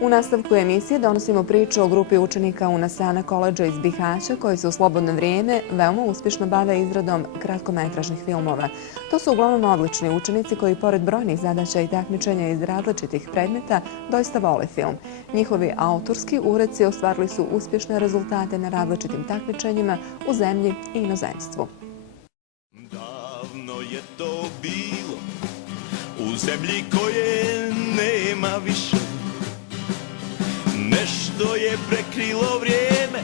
U nastavku emisije donosimo priču o grupi učenika Unasana koledža iz Bihaća koji se u slobodno vrijeme veoma uspješno bave izradom kratkometražnih filmova. To su uglavnom odlični učenici koji pored brojnih zadaća i takmičenja iz različitih predmeta doista vole film. Njihovi autorski ureci ostvarili su uspješne rezultate na različitim takmičenjima u zemlji i inozemstvu. Davno je to bilo u zemlji koje nema više. Nešto je prekrilo vrijeme,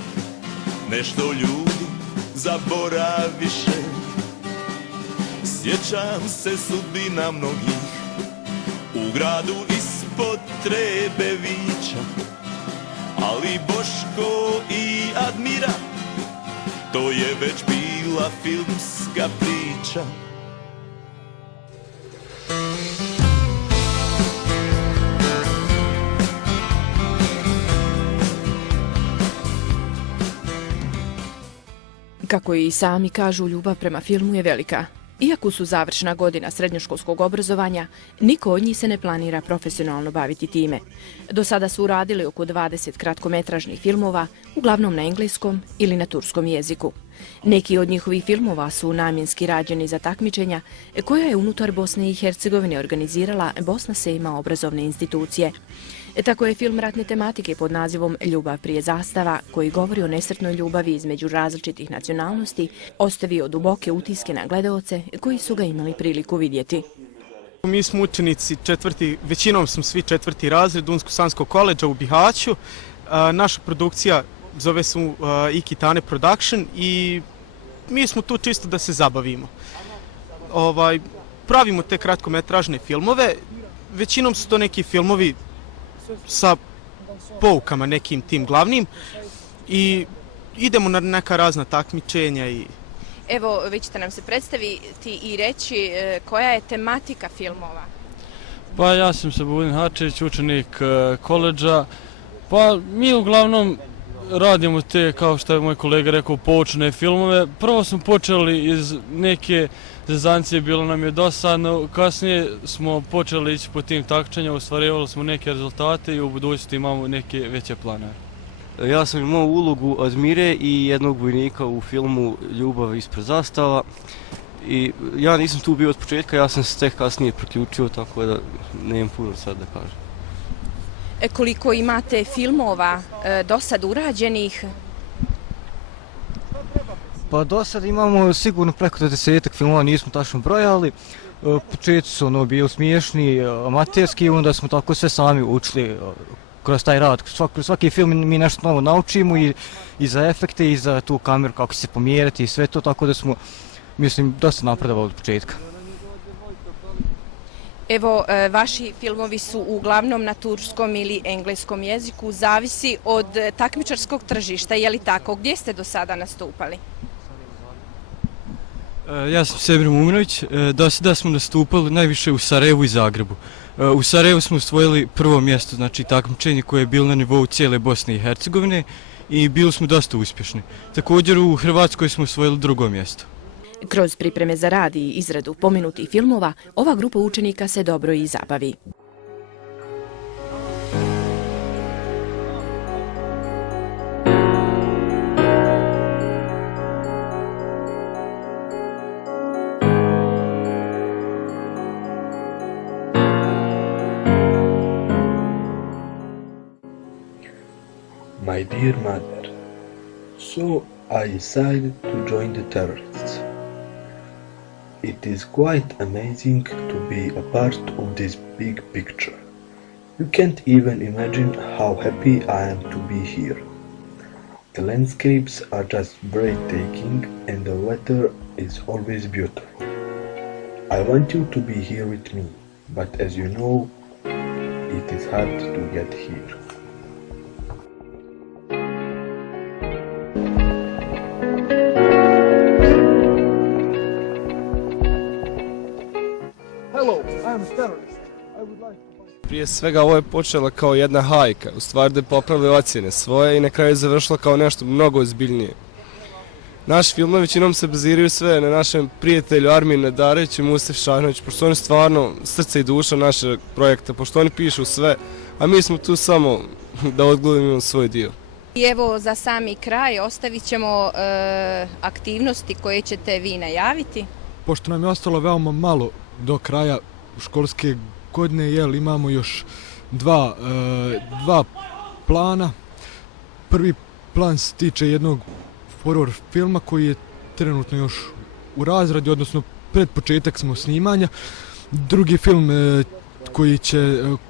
nešto ljudi zaboraviše. Sjećam se sudbina mnogih u gradu ispod Trebe vića, ali Boško i Admira, to je već bila filmska priča. Kako i sami kažu, ljubav prema filmu je velika. Iako su završna godina srednjoškolskog obrazovanja, niko od njih se ne planira profesionalno baviti time. Do sada su uradili oko 20 kratkometražnih filmova, uglavnom na engleskom ili na turskom jeziku. Neki od njihovih filmova su namjenski rađeni za takmičenja koja je unutar Bosne i Hercegovine organizirala Bosna Sejma obrazovne institucije. Tako je film ratne tematike pod nazivom Ljubav prije zastava, koji govori o nesretnoj ljubavi između različitih nacionalnosti, ostavio duboke utiske na gledaoce koji su ga imali priliku vidjeti. Mi smo učenici većinom smo svi 4. razred Unsko-Sanskog koledža u Bihaću. Naša produkcija zove se Ikitane Production i mi smo tu čisto da se zabavimo. Pravimo te kratkometražne filmove, većinom su to neki filmovi sa poukama nekim tim glavnim i idemo na neka razna takmičenja. Evo, vi ćete nam se predstaviti i reći koja je tematika filmova. Pa ja sam Sabudin Hačić, učenik koledža. Pa mi uglavnom radimo te, kao što je moj kolega rekao, poučne filmove. Prvo smo počeli iz neke zezancije, bilo nam je dosadno, kasnije smo počeli ići po tim takmičenjima, ostvarivali smo neke rezultate i u budućnosti imamo neke veće planove. Ja sam imao ulogu Admire i jednog vojnika u filmu Ljubav ispred zastava. I ja nisam tu bio od početka, ja sam se tek kasnije priključio, tako da nemam puno sad da kažem. Koliko imate filmova do sad urađenih? Pa do sad imamo sigurno preko 10 filmova, nismo tačno brojali. Početci su bili smiješni, amaterski, onda smo tako sve sami učili kroz taj rad. Svaki film mi nešto novo naučimo i za efekte i za tu kameru, kako se pomjeriti i sve to, tako da smo, mislim, dosta napredovali od početka. Evo, vaši filmovi su uglavnom na turskom ili engleskom jeziku, zavisi od takmičarskog tržišta, je li tako? Gdje ste do sada nastupali? Ja sam Sebir Muminović, do sada smo nastupali najviše u Sarajevu i Zagrebu. U Sarajevu smo osvojili prvo mjesto, znači takmičenje koje je bilo na nivou cijele Bosne i Hercegovine i bili smo dosta uspješni. Također u Hrvatskoj smo osvojili drugo mjesto. Kroz pripreme za rad i izradu pomenutih filmova, ova grupa učenika se dobro i zabavi. My dear mother, so I decided to join the terrorists. It is quite amazing to be a part of this big picture. You can't even imagine how happy I am to be here. The landscapes are just breathtaking and the weather is always beautiful. I want you to be here with me, but as you know, it is hard to get here. Prije svega ovo je počelo kao jedna hajka, u stvari da je popravili ocjene svoje i na kraju je završilo kao nešto mnogo ozbiljnije. naši filmovi većinom se baziraju sve na našem prijatelju Arminu Nadareviću i Mustafi Šahinoviću, pošto oni stvarno srce i duša našeg projekta, pošto oni pišu sve, a mi smo tu samo da odglumimo svoj dio. I evo za sami kraj ostavit ćemo aktivnosti koje ćete vi najaviti. Pošto nam je ostalo veoma malo do kraja školske godine, imamo još dva plana. Prvi plan se tiče jednog horror filma koji je trenutno još u razradi, odnosno pred početak smo snimanja. Drugi film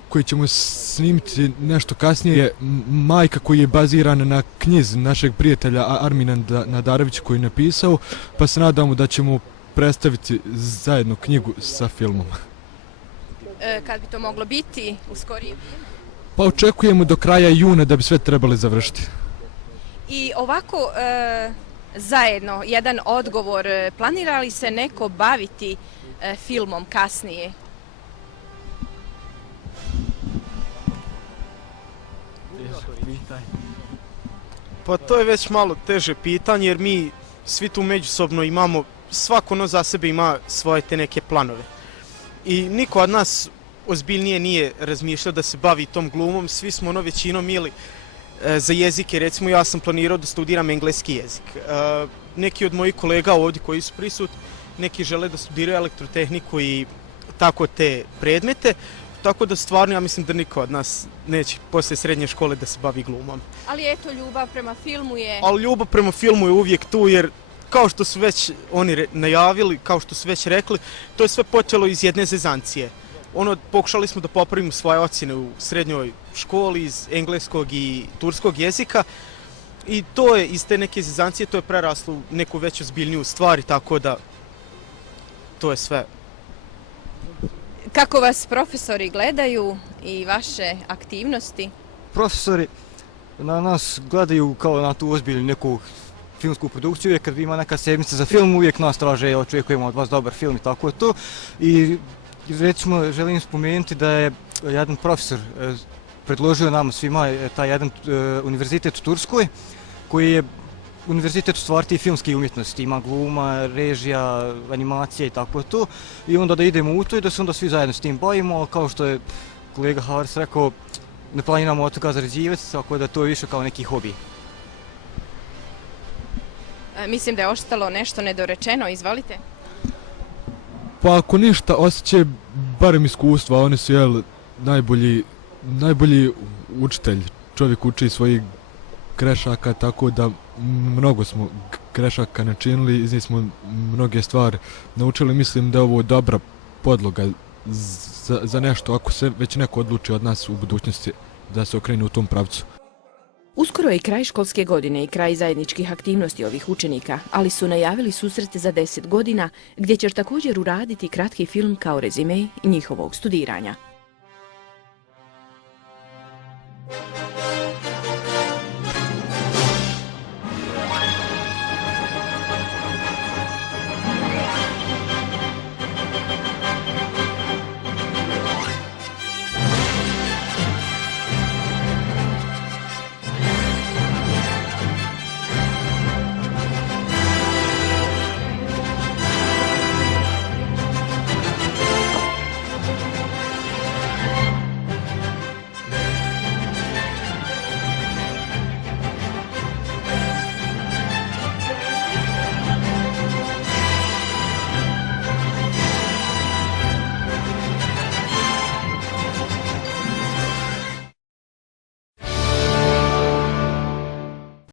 koji ćemo snimiti nešto kasnije je Majka, koji je baziran na knjizi našeg prijatelja Armina Nadarevića koji je napisao, pa se nadamo da ćemo predstaviti zajedno knjigu sa filmom. Kad bi to moglo biti u skorije vrijeme? Pa očekujemo do kraja juna da bi sve trebali završiti. I ovako zajedno jedan odgovor, planira li se neko baviti filmom kasnije? Pa to je već malo teže pitanje jer mi svi tu međusobno imamo, svako za sebe ima svoje te neke planove. I niko od nas ozbiljnije nije razmišljao da se bavi tom glumom, svi smo većinom ili za jezike, recimo ja sam planirao da studiram engleski jezik. Neki od mojih kolega ovdje koji su prisutni, neki žele da studiraju elektrotehniku i tako te predmete, tako da stvarno ja mislim da niko od nas neće poslije srednje škole da se bavi glumom. Ali eto, ljubav prema filmu je... Ali ljubav prema filmu je uvijek tu jer kao što su već oni najavili, kao što su već rekli, to je sve počelo iz jedne zezancije. Pokušali smo da popravimo svoje ocjene u srednjoj školi iz engleskog i turskog jezika i to je iz te neke zezancije, to je preraslo u neku veću zbiljniju stvar, tako da to je sve. Kako vas profesori gledaju i vaše aktivnosti? Profesori na nas gledaju kao na tu ozbiljnu neku filmsku produkciju, kad ima neka sedmica za film, uvijek nas traže, očekujemo od vas dobar film i tako je to. I recimo želim spomenuti da je jedan profesor predložio nama svima taj jedan univerzitet u Turskoj, koji je univerzitet u stvari filmske umjetnosti, ima gluma, režija, animacija i tako je to. I onda da idemo u to i da se onda svi zajedno s tim bavimo, kao što je kolega Havars rekao, ne planiramo od toga zarađivati, tako da to je više kao neki hobi. Mislim da je ostalo nešto nedorečeno, izvolite. Pa ako ništa, osjećaj barem iskustva, oni su najbolji učitelj. Čovjek uči svojih grešaka, tako da mnogo smo grešaka načinili, iz njih smo mnoge stvari naučili. Mislim da je ovo dobra podloga za nešto, ako se već neko odluči od nas u budućnosti da se okrene u tom pravcu. Uskoro je kraj školske godine i kraj zajedničkih aktivnosti ovih učenika, ali su najavili susrete za 10 godina gdje će također uraditi kratki film kao rezime njihovog studiranja.